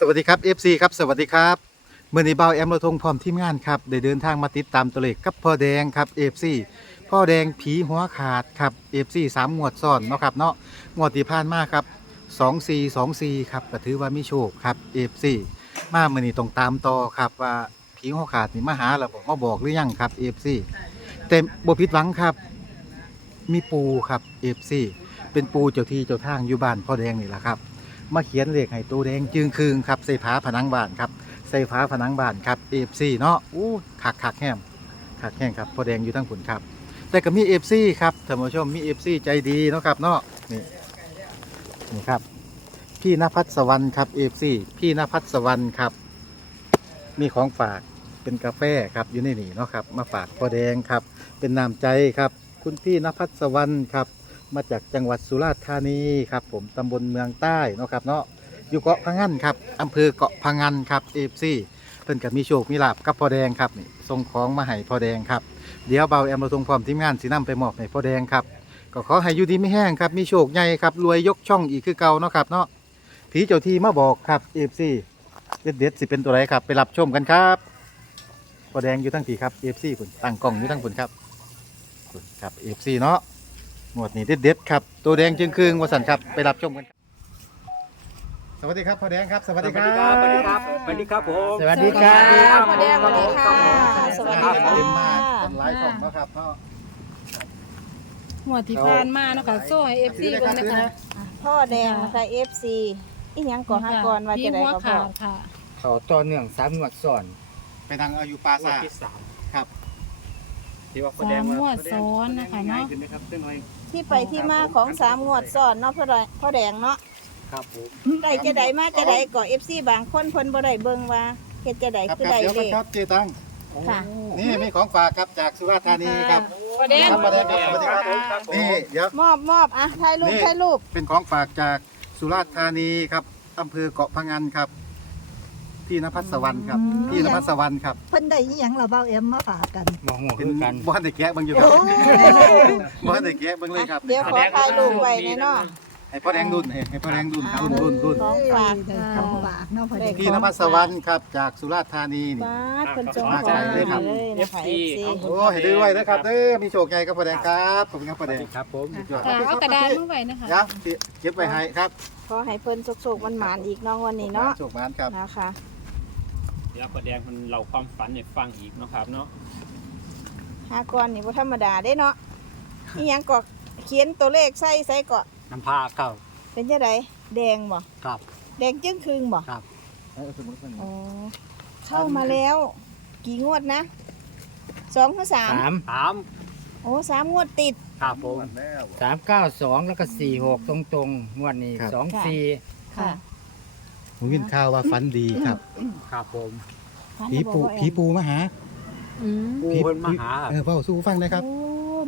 สวัสดีครับ FC ครับสวัสดีครับเมื่อนี้เบาแอมเราทงพร้อมทีมงานครับได้เดินทางมาติดตามตัวเลขกับพ่อแดงครับ FC พ่อแดงผีหัวขาดครับ FC สามงวดซ้อนเนาะครับเนาะงวดที่ผ่านมาครับ2 4 2 4ครับก็ถือว่ามีโชคครับ FC มาเมื่อนี้ต้องตามต่อครับว่าผีหัวขาดนี่มาหาเราบอกมาบอกหรือยังครับ FC แต่บ่ผิดหวังครับ มีปูครับ FC เป็นปูเจ้าที่เจ้าทางอยู่บ้านพ่อแดงนี่แหละครับ มาเขียนเลขให้ตัวแดงจึงคืงครับใส่ฝาผนังบ้านครับใส่ฝาผนังบ้านครับเอฟซีเนาะอู้คักคักแห้งคักแห้งครับพอแดงอยู่ทั้งผลครับ แต่ก็มีเอฟซีครับท่านผู้ชมมีเอฟซีใจดีเนาะครับเนาะนี่นี่ครับ พี่นภัสสวรรค์ครับเอฟซีพี่นภัสสวรรค์ครับ มีของฝากเป็นกาแฟครับอยู่ในนี่เนาะครับ มาฝากพอแดงครับ เป็นน้ำใจครับ คุณพี่นภัสสวรรค์ครับ มาจากจังหวัดสุราษฎร์ธานีครับผมตำบลเมืองใต้เนาะครับเนาะอยู่เกาะพังงานครับอำเภอเกาะพังงานครับเอฟซีเพิ่นกับมีโชคมีลาบกับพ่อแดงครับนี่ส่งของมาให้พ่อแดงครับเดี๋ยวเบาแอมเราทงพร้อมทีมงานสีน้ำไปมอบให้พ่อแดงครับก็ขอให้อยู่ดีไม่แห้งครับมีโชคใหญ่ครับรวยยกช่องอีกคือเก่าเนาะครับเนาะผีเจ้าที่มาบอกครับเอฟซีเด็ดเด็ดๆสิเป็นตัวไรครับ ไปรับชมกันครับพ่อแดงอยู่ทั้งผีครับเอฟซีคุณตั้งกล้องอยู่ทั้งคุณครับคุณครับเอฟซีเนาะ หมวดนี้เด็ดๆครับ ตัวแดงจึงคืงวสันครับ ไปรับชมกันครับสวัสดีครับพ่อแดงครับ สวัสดีครับสวัสดีครับสวัสดีครับผมสวัสดีครับพ่อแดงสวัสดีค่ะสวัสดีค่ะเต็มมากคนไลฟ์ของเนาะครับเนาะหัวที่ผ่านมาเนาะค่ะโซ่ให้เอฟซีถือก่อนเลยนะครัคะบพ่อแดงนะคะ FC อีหยังก่อฮักก่อนว่าจะได้พี่หัวก็พอขาวค่ะเขาต่อเนื่องสามงวดซ้อน ไปทางอายุปรางวซาดที่สามครับที่ว่าสามงวดซ้อนนะคะเนาะขึ้นนะครับเส้นน้อย ที่ไปที่มาของสามงวดซ้อนเนาะพ่อแดงพ่อแดงเนาะครับผมได้จะได้มาจะได้ก่อ FC บางคนเพิ่นบ่ได้เบิ่งว่าเฮ็ดจะได้ครับคือครับได้เดี๋ยวเลกันขครับเจตังค่ะ นี่มีของฝากครับจากสุราษฎร์ธานีครับพ่อแดงครับพ่อแดงครับสวัสดีครับนี่เดี๋ยว มอบมอบอะถ่ายรูปนี่ ถ่ายรูปเป็นของฝากจากสุราษฎร์ธานีครับอำเภอเกาะพังงานครับ พี่นภัสสวรรค์ครับ พี่นภัสสวรรค์ครับเพิ่นได้อีหยังเราเบ้าเอ็มมาฝากกันมองหัวเป็คืนอกันบ้านในแกะเบางอยู่ครับบ้านในแกะเบางเลยครับเดี๋ยวขอถ่ายรูปไว้แน่เนาะ ให้พ่อแดงรุ่นให้ให้พ่อแดงรุ่นอ่ารุ่นรุ่นรุ่นของฝากได้ของฝากเนาะพอดีพี่นภัสสวรรค์ครับจากสุราษฎร์ธานีนี่บาดเพิ่นจงมาขไกอลเลยครับเลยนะคะ FC โอ้เห็นด้วยนะครับเด้อมีโชคใหญ่ครับพ่อแดงครับขอบคุณครับพ่อแดงครับผมสุดยอดค่ะเอากระดาษมาไว้นะคะเดี๋ยวเก็บไว้ให้ครับขอให้เพิ่นสุกๆมันหมานๆอีกเนาะวันนี้เนาะโชคมานครับนะคะเดี๋ยวประแดงมันเราความฝันให้ฟังอีกเนาะครับเนาะหากรนี่บ่ธรรมดาเด้เนาะอีหยังก็เขียนตัวเลขใส่ใส่ก็น้ำพาเข้าเป็นจังไดแดงบ่ครับ แดงจึ้งครึ่งบ่ครับเออสมมุติว่าอ๋อเข้ามาแล้ว กี่งวดนะสองหรือสามสามสามโอ้สามงวดติดครับผมแล้วสามเก้าสองแล้วก็สี่หกตรงตรงๆงวดนี้ครับสองสี่ค่ะ ผมยินข่าวว่าฝันดีครับครับผมผีปูผีปูมาหาอืมปูผีเพิ่นมาหาเออเฝ้าสู้ฟังนะครับโอ้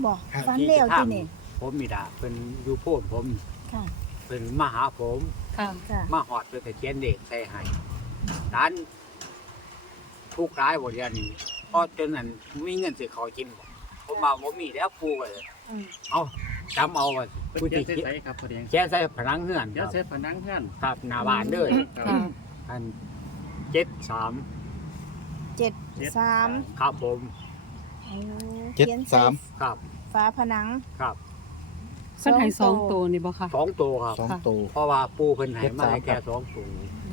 บ่ครับ ฟันเลี้ยวที่นี่ผมมีดาเพิ่นอยู่โพดผมค่ะเพิ่นมาหาผม ค่ะค่ะมาหอดเพิ่นก็เขียนเด็กใส่ให้ร้านทุกร้ายบ่เรียนนี่พอจนนั้นมีเงินสิเขากินบ่ผมมาบ่มีแล้วปูก็เลยอืมเอา จำเอาว่าผู้ผู้ที่ที่ใส่ครับประแดงแค่ใส่ผนังเฮือนเดี๋ยวครับเสร็จผนังเพื่อนครับหน้าบ้านเด้อค่ะอันเจ็ดสามเจ็ดสามครับผมโอ้เจ็ดขียนสามครับฝาผนัง ครับเพิ่นให้สองตัวนี่บ่ค่ะ สองตัวครับ สองตัว เพราะว่าปูเพิ่นให้มาให้เจ็แค่ดสามสองตัว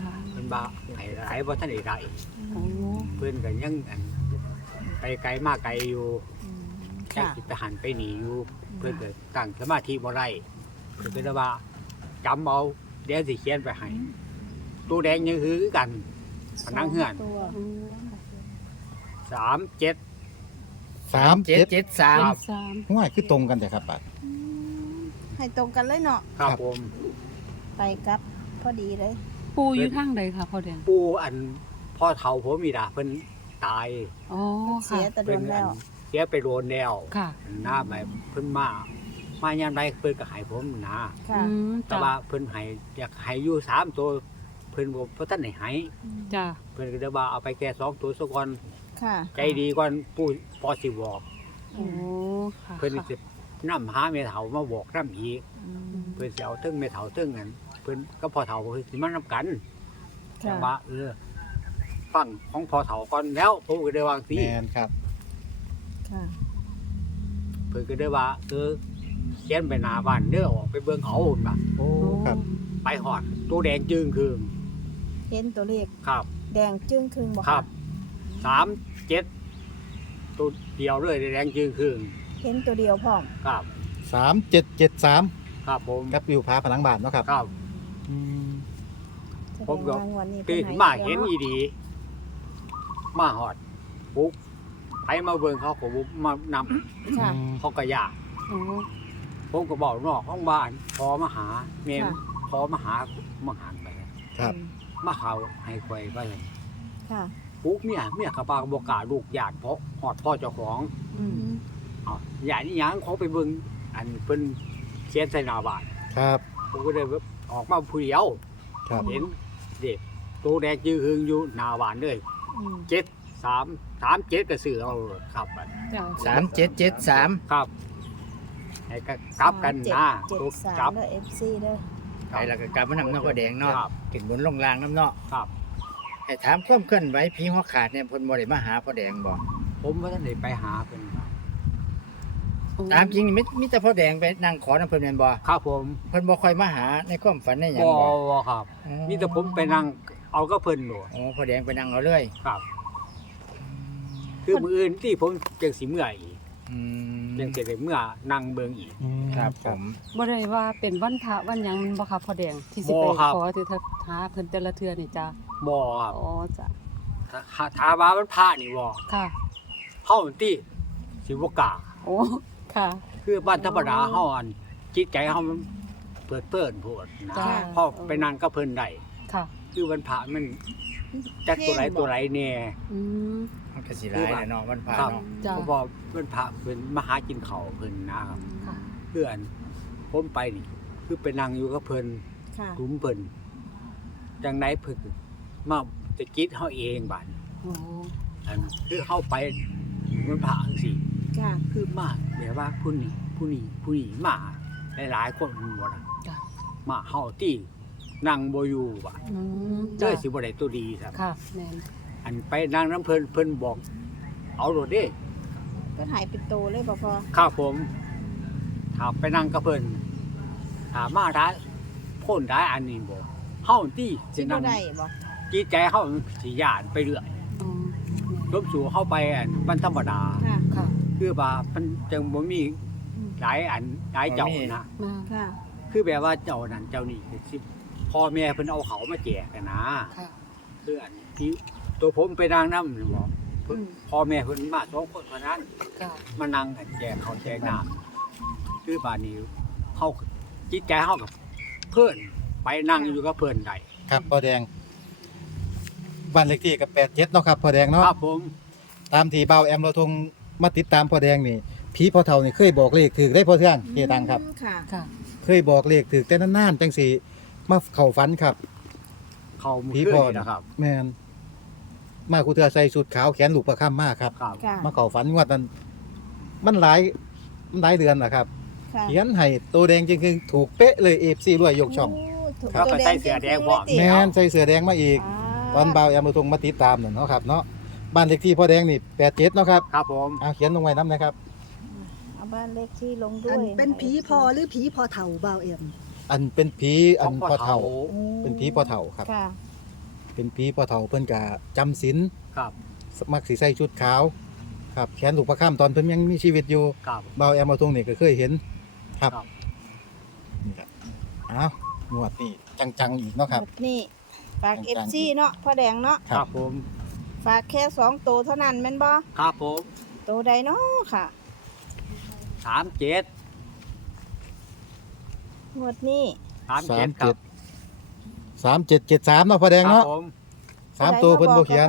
ค่ะเพิ่นบ่าให้หลายบ่ทันได้ได้โอ้เพิ่นก็ยังอันไปไกลมาไกลอยู่อืมแค่ค่ะสิไปหันไปหนีอยู่ เพิ่นก็ตั้งสมาธิบ่ได้เพิ่นก็เลยว่าจำเอาเดี๋ยวสิเขียนไปให้ตัวแดงยังคือกันผนังเฮือนตัวสามเจ็ดสามเจ็ดเจ็ดสามสามง่ายคือตรงกันแต่ครับบัดอืมให้ตรงกันเลยเนาะครับครับผม ไปกับพอดีเลยปูอยู่ทางใดค่ะพ่อแดงปูอันพ่อเฒ่าผมมีดาเพิ่นตาย อ๋อเสียค่ะแต่โดนแล้วเสียไปโดนแล้วค่ะหน้าแบบเพิ่นมา มายามใดเพิ่นก็ให้ผมนะค่ะ อืมแต่จ้ะว่าเพิ่นให้อยากให้อยู่สามตัวเพิ่นบ่บ่ทันได้ให้จ้ะเพิ่นก็เลยว่าเอาไปแค่สองตัวซะก่อนค่ะใจดีก่อนผู้พอสิบอก โอ้ค่ะเพิ่นสินำหาแม่เฒ่ามาบอกนำอีกอืมเพิ่นสิเอาเทึงแม่เฒ่าเทึงนั้นเพิ่นก็พ่อเฒ่าเพิ่นสิมานํกันจังว่าเออฟังของพอเฒ่าก่อนแล้วผมก็ได้วางสีแมนครับ ค่ะเพิ่นก็ได้ว่าเออเขียนไปหน้าบ้านเด้อออกไปเบิ่งเอาน่ะโอ้ครับไปหอดตัวแดงจึงคือเห็นตัวเลขครับ แดงจึ้งครึ่งบ่ะครับสามเจ็ดตัวเดียวเลยแดงจึงคือเห็นตัวเดียวพร้อมครับ สามเจ็ดเจ็ดสามครับผมกับวิวพาผนังบ้านเนาะครับครับ อืมแสดผมงก็ว่างวันนี้ตื่นพิ่มาให้เห็นตัวอีดี มาหอดปุ๊บ ไปมาเบิ่งเขาผมมานำค่ะเขาก็ยากโอ้ผมก็บอกนอกห้องบ้านพอมาหาเมมค่ะ พอมาหามาหานไปครับ มาเขาให้ควยไปค่ะปุ๊บเมียเมียกระปากบกล้าลูกญาติเพราะหอดพ่อเจ้าของอืมอ๋อญาตินี่ยังเขาไปเบิ่งอันเพิ่นเขียนใส่หน้าบ้านครับ ผมก็เลยออกมาผู้เดียวครับ เห็นเด็กตัวแดงยืนหึงอยู่หน้าบ้านเลยอืมเจ็ด สามสามเจ็ดกระสือเอาครับบัดจ้ะ สามเจ็ดเจ็ดสามครับให้กกลับกันเจ็ดนะเจ็ดตัวสามกลับเด้อ FC เด้อไปแล้วก็กลับมานำน้ำพ่อแดงเนาะครับ ถึงบนลงรางน้ำเนาะครับให้ถามความเคลื่อนไหวพี่หัวขาดเนี่ยเพิ่นบ่ได้มาหาพ่อแดงบ่ผมว่าท่านได้ไปหาเพิ่นครับโอ้ตามจริงนี่มีมีแต่พ่อแดงไปนั่งขอน้ำเพิ่นแม่นบ่ครับผมเพิ่นบ่ค่อยมาหาในความฝันในหยังบ่บ่ครับอ๋อมีแต่ผมไปนั่งเอาก็เพิ่นโหนอ๋อพ่อแดงไปนั่งเอาเลยครับ คือมืออื่นที่ผมจังสิเมื่อยอีกอืมจังสิได้เมื่อนั่งเบิ่งอีก อืมครับผม บ่ได้ว่าเป็นวันพระวันหยังมันบ่ค่ะพ่อแดงที่สิบ่ไปครับ ขอที่หาเพิ่นแต่ละเทื่อนี่จ้ะบ่ครับอ๋อจ้ะถ้าถามว่ามันพระนี่บ่ค่ะ เฮาที่สิบ่กล้าโอ้ค่ะ คือบ้านธรรมดาเฮาอันจิตใจเฮามันเปิดเปิ้นโพดนะจ้าพอไปนั่งกับเพิ่นได้ค่ะ คือวันพระมันจักตัวไหนตัวไหนแน่อืม มันก็สิหลายแหละเนาะวันพระครับเนาะจ้ะ เพราะว่าเพิ่นพระเพิ่นมาหากินข้าวเพิ่นนะครับค่ะ เพื่อนผมไปนี่ คือไปนั่งอยู่กับเพิ่นค่ะกลุ่มเพิ่นจังไดเพิ่นมาจะกิดเฮาเองบัดโอ้อันคือเฮาไปมันพระจังซี่ ค่ะ คือมาแบบว่าผู้นี้ผู้นี้ผู้นี้มาหลายๆคนหมดอะจ้ะ มาเฮาที่ นั่งบ่อยู่บัดอืมเจจ้ะอสิบ่ได้ตัวดีครับ ค่ะแม่นอันไปนั่งน้ำเพิ่นเพิ่นบอก เอาโดดเด้ก็หายเป็นโตเลยบ่พอข้าผมถามไปนั่งกับเพิ่นถามมาได้พ่นได้อันนี้บ่เฮาที่สิสิบ่นั่งได้บ่จิตใจเฮาสิย่านไปเรื่อยอ๋อลบสู่เฮาไปอันมันธรรมดา ค่ะ ค่ะคือว่ามันจังบ่มีอืมหลายอันหลายเจ้านะ มาค่ะ คือแบบว่าเจ้านั้นเจ้านี่สิ พ่อแม่เพิ่นเอาเขามาแจกกันนะค่ะคืออันที่ตัวผมไปนั่งนำนี่บ่อืม พ่อแม่เพิ่นมาสองคนเท่านั้น ค่ะมานั่งกันแจกเขาวแจกน้ำคือบ้านนี้เขาจิตใจเขากับเพื่อนไปนั่งอยู่กับเพื่อนใดครับพ่อแดงบ้านเลขที่กับแปดเจ็ดเนาะครับพ่อแดงเนาะครับผมตามที่เบาแอมเราทงมาติดตามพ่อแดงนี่ผีพ่อเฒ่านี่เคยบอกเลขถือได้พ่อเทื่องเกตังครับอืมค่ะ ค่ะ เคยบอกเลขถือแต่นานๆจังสี มาเข้าฝันครับ เขามืผีอพ่อขึ้นนะครับ แมนมาคูเทือใส่ชุดขาวแขนลูกประค่ำมากครับ ครับ ค่ะมาเข้าฝันงวดนั้นมันหลายมันหลายเดือนนะครับ ค่ะเขียนให้ตัวแดงจริงๆถูกเป๊ะเลยเอฟซีรวยยกช่องโถูกแล้วก็ตัวใส่เสื้อแดงพร้อมจริแมๆเลยนใส่เสื้อแดงมาอีกติตอนเบาแอมเราทงมาติดตามนั่นเนาะครับเนาะบ้านเลขที่พ่อแดงนี่แปดเจ็ดเนาะครับครับผมเอาเขียนลงไว้น้ำนะครับ เอาบ้านเลขที่ลงด้อัวนยเป็นผีพอหรือผีพอเฒ่าเบาเอ็ม อันเป็นผีอันพ่อเฒ่าโอ้เป็นผีพ่อเฒ่าครับ ค่ะ เป็นผีพ่อเฒ่าเพิ่นกะจำศีลครับมักสีใส่ชุดขาว ครับแขนลูกประค่ำตอนเพิ่นยังมีชีวิตอยู่ครับ เบาแอมมาตรงนี่ก็เคยเห็น ครับครับ นี่ครับอ้าวหนวดนี่จังๆอีกเนาะครับ นี่ฝากต่างๆเอฟซีเนาะพ่อแดงเนาะครับผมฝากแค่สองตัวเท่านั้นแม่นบ่ครับผมตัวใดเนาะค่ะสามเจ็ด งวดนี้ สามเจ็ดครับ สามเจ็ดเจ็ดสามเนาะพ่อแดงครับเนาะผมสามตัวเพิ่นบ่เขียน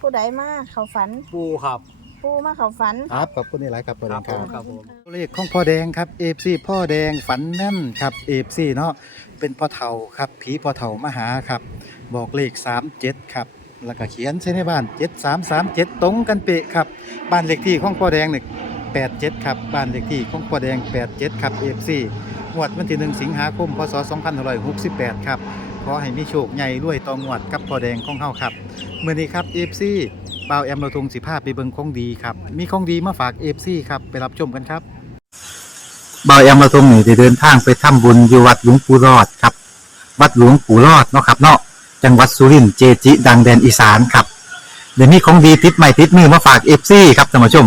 ผู้ใดมาเขาฝัน ปูครับ ผู้มาเขาฝัน ครับขอบคุณนี่หลายครับพ่อคแดรังบคผรับมครับผม ตัวเลขของพ่อแดงครับเอฟซีพ่อแดงฝันแม่นครับเอฟซีเนาะเป็นพ่อเฒ่าครับผีพ่อเฒ่ามาหาครับ บอกเลข 37 ครับ แล้วก็เขียนใส่ในบ้าน 7337 ตรงกันเป๊ะครับ บ้านเลขที่ของพ่อแดงนี่ 87 ครับ บ้านเลขที่ของพ่อแดง 87 ครับ FC งวดวันที่ 1 สิงหาคม พศ 2568 ครับ ขอให้มีโชคใหญ่รวยตองวดกับพ่อแดงของเฮาครับเมื้อนี้ครับ FC บ่าวแอมเราทงสิพาไปเบิ่งของดีครับ มีของดีมาฝาก FC ครับ ไปรับชมกันครับบ่าวแอมเราทงนี่ได้เดินทางไปทำบุญอยู่วัดหลวงปู่รอดครับ วัดหลวงปู่รอดเนาะครับเนาะ จังหวัดสุรินทร์เจจิ ดังแดนอีสานครับ เดี๋ยวนี้ของดีติดใหม่ติดมือมาฝาก FC ครับท่านผู้ชม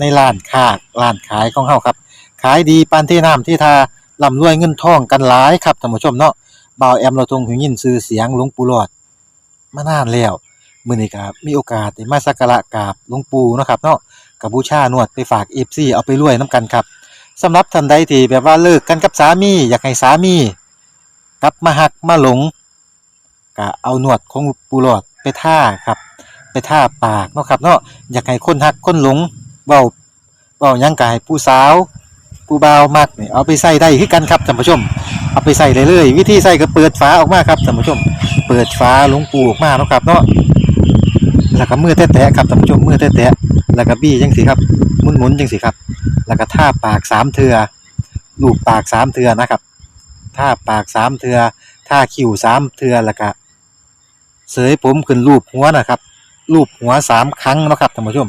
ในร้านค้าร้านขายของเฮาครับ ขายดีปานที่น้ำที่ทาร่ำรวยเงินทองกันหลายครับท่านผู้ชมเนาะบ่าวแอมเราทรงหูยินชื่อเสียงหลวงปู่หลอด มานานแล้วมื้อนี้ก็มีโอกาสได้มาสักการะกราบหลวงปู่เนาะครับเนาะกับบูชานวดไปฝาก FC เอาไปรวยนํกันครับสำหรับท่านใดที่แบบว่าเลิกกันกับสามีอยากให้สามีกลับมาหักมาหลงก็เอาหนวดของปูหลอดไปท่าครับ ไปท่าปากเนาะครับเนาะอยากให้คนหักคนหลง เว้าเว้ายังกายผู้สาวผู้บ่าวมักนี่เอาไปใส่ได้คือกันครับท่านผู้ชม เอาไปใส่ได้เลยวิธีใส่ก็เปิดฝาออกมาครับท่านผู้ชม เปิดฝาลวงปูออกมาเนาะครับเนาะแล้วก็มือแตะๆครับท่านผู้ชมมือแตะๆแล้วก็บี้จังสิครับหมุนๆจังสิครับ แล้วก็ท่าปากสามเทือลูบปากสามเทือนะครับท่าปากสามเทือท่าคิ้วสามเทือแล้วก็เสยผมขึ้นรูปหัวนะครับรูปหัวสามครั้งนะครับท่านผู้ชม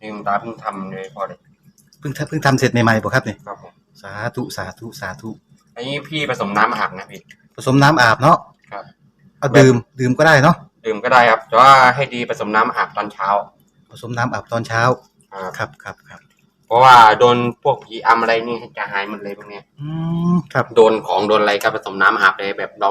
นี่คุณตาเพิ่งทำเลยพอเลยเพิ่งทำเพิ่งทำเสร็จใหม่ๆบ่ครับนี่ครับผมสาธุสาธุสาธุอันนี้พี่ผสมน้ำอาบนะพี่ ผสมน้ำอาบเนาะครับ เอาดื่มดื่มก็ได้เนาะดื่มก็ได้ครับ แต่ว่าให้ดีผสมน้ำอาบตอนเช้า ผสมน้ำอาบตอนเช้าครับครับครับครับเพราะว่าโดนพวกผีอำอะไรนี่จะหายหมดเลยพวกเนี้ยอืมครับโดนของโดนอะไรก็ผสมน้ำอาบเลยแบบเรา